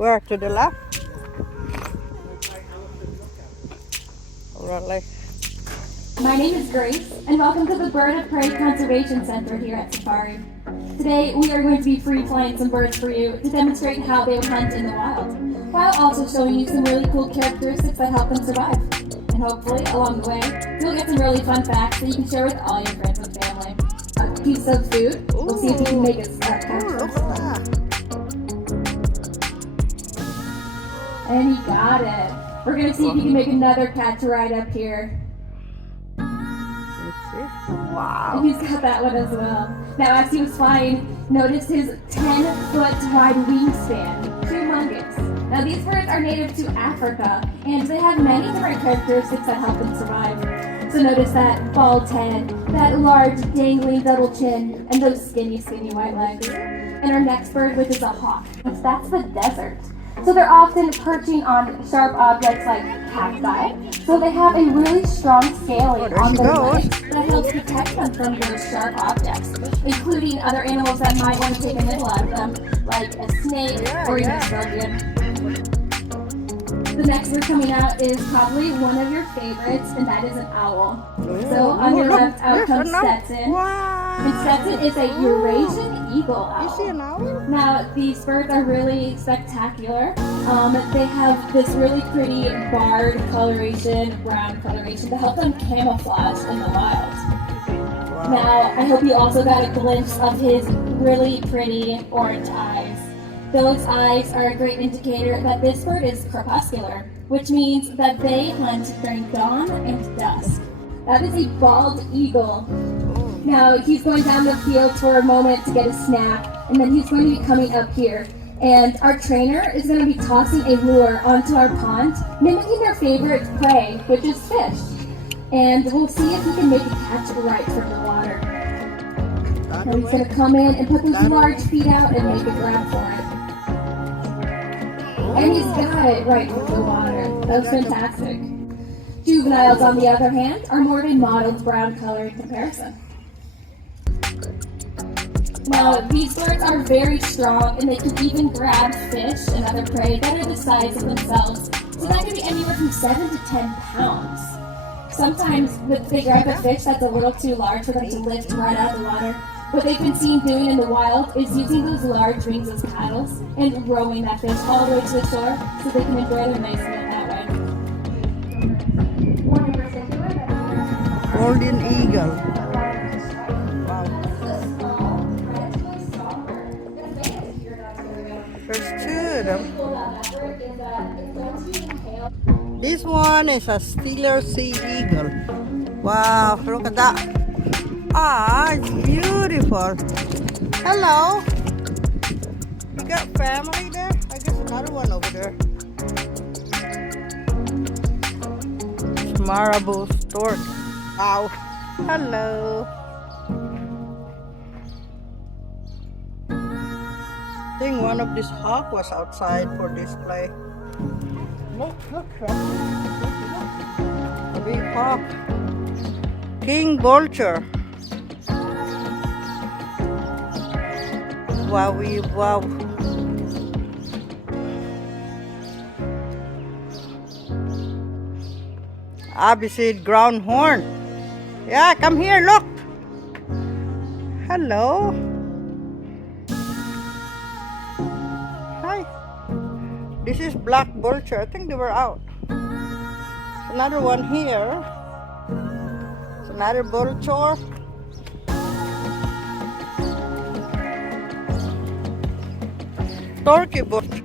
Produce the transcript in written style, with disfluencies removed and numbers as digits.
Where? To the left? Really? My name is Grace, and welcome to the Bird of Prey Conservation Center here at Safari. Today, we are going to be free flying some birds for you to demonstrate how they would hunt in the wild, while also showing you some really cool characteristics that help them survive. And hopefully, along the way, you'll get some really fun facts that you can share with all your friends and family. A piece of food. We'll see if you can make a catch. And he got it. We're going to see if you can make another catch right up here. Wow. And he's got that one as well. Now, as he was flying, notice his 10-foot wide wingspan. Humongous. Now, these birds are native to Africa, and they have many different characteristics that help them survive. So notice that bald head, that large dangling double chin, and those skinny white legs. And our next bird, which is a hawk, that's the desert. So they're often perching on sharp objects like cacti. So they have a really strong scaling on their legs that helps protect them from those sharp objects, including other animals that might want to take a nibble out of them, like a snake or even a scorpion. The next bird coming out is probably one of your favorites, and that is an owl. So on your left, out comes Stetson. And Stetson is a Eurasian eagle owl. You see an owl? Now, these birds are really spectacular. They have this really pretty barred coloration, brown coloration, to help them camouflage in the wild. Wow. Now, I hope you also got a glimpse of his really pretty orange eyes. Those eyes are a great indicator that this bird is crepuscular, which means that they hunt during dawn and dusk. That is a bald eagle. Now, he's going down the field for a moment to get a snack, and then he's going to be coming up here. And our trainer is going to be tossing a lure onto our pond, mimicking their favorite prey, which is fish. And we'll see if he can make a catch right from the water. Now he's going to come in and put those large feet out and make a grab for it. And he's got it right from the water. That was fantastic. Juveniles, on the other hand, are more of a mottled brown color in comparison. Now, these birds are very strong, and they can even grab fish and other prey that are the size of themselves. So that can be anywhere from 7 to 10 pounds. Sometimes they grab a fish that's a little too large for them to lift right out of the water. What they've been seen doing in the wild is using those large wings as paddles and rowing that fish all the way to the shore so they can enjoy their nice meal that way. Golden eagle. There's two of them. This one is a Steeler sea eagle. Wow, look at that. Ah, it's beautiful. Hello. You got family there? I guess another one over there. Marabou stork. Wow. Hello. I think one of these hawk was outside for display. Look. A big hawk. King vulture. Wow. Abyssinian ground horn. Yeah, come here, look. Hello. Hi. This is black vulture. I think they were out. There's another one here. It's another vulture. Turkey vulture.